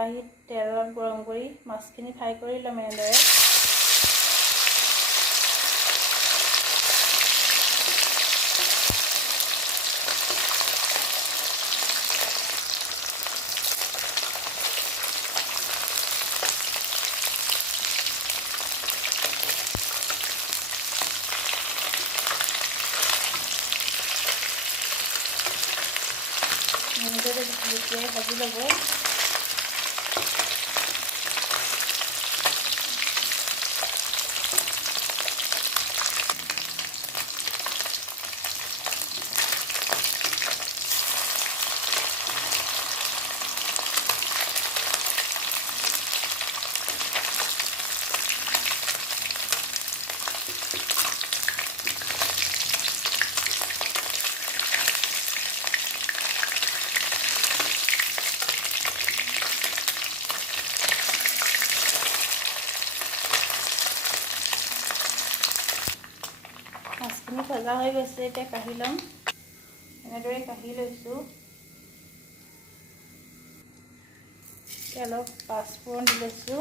কেৰাহীত তেল অলপ গৰম কৰি মাছখিনি ফ্ৰাই কৰি ল'ম এনেদৰে। এনেদৰে জুপিয়াই ভাজি ল'ব। মাছখিনি ভজা হৈ গৈছে, এতিয়া কাঢ়ি ল'ম। এনেদৰে কাঢ়ি লৈছোঁ। এতিয়া অলপ পাঁচফোৰণ দি লৈছোঁ,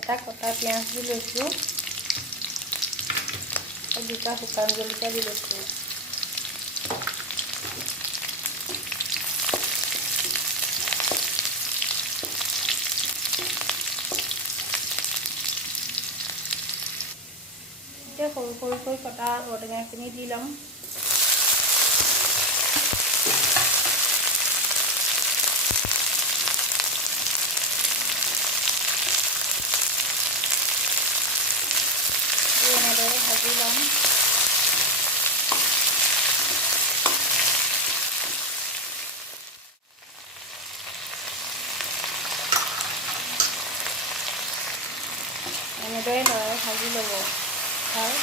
এটা কটা পিঁয়াজ দি লৈছোঁ, আৰু দুটা শুকান জলকীয়া দি লৈছোঁ। এতিয়া সৰু সৰুকৈ কটা ঔটেঙাখিনি দি ল'ম। এনেদৰে ভাজি ল'ম। এনেদৰে লৰাই ভাজি ল'ব। হয়,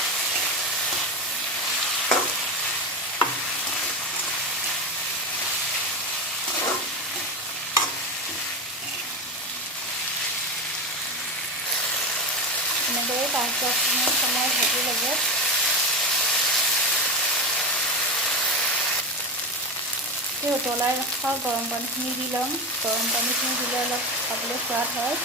এনেদৰে 5-10 মিনিট সময় ভাজি ল'ব। উতলাই ৰখা গৰম পানীখিনি দি ল'ম। গৰম পানীখিনি দিলে অলপ খাবলৈ সোৱাদ হয়।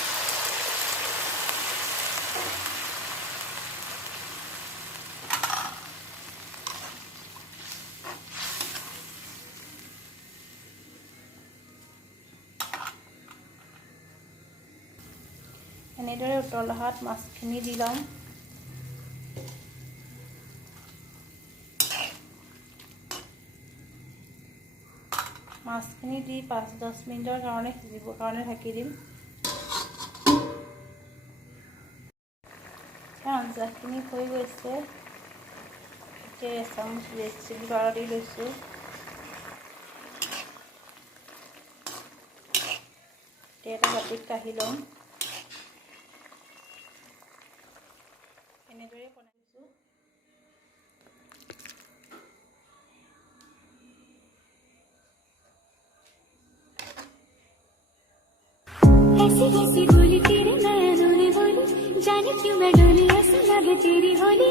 এনেদৰে উতলাত মাছখিনি দি ল'ম। মাছখিনি দি 5-10 মিনিটৰ কাৰণে সিজিবৰ কাৰণে ঢাকি দিম। আঞ্জাখিনি হৈ গৈছে। এতিয়া এচামুচ ৰেড চিলি পাউডাৰ দি লৈছোঁ। এতিয়া এটা বাটিত কাঢ়ি ল'ম। এনেদৰে বনাইছোঁ। ऐसी ऐसी भूली तेरे नैनों ने बोली, जाने क्यों मैं डोली, ऐसा लगे तेरी होली।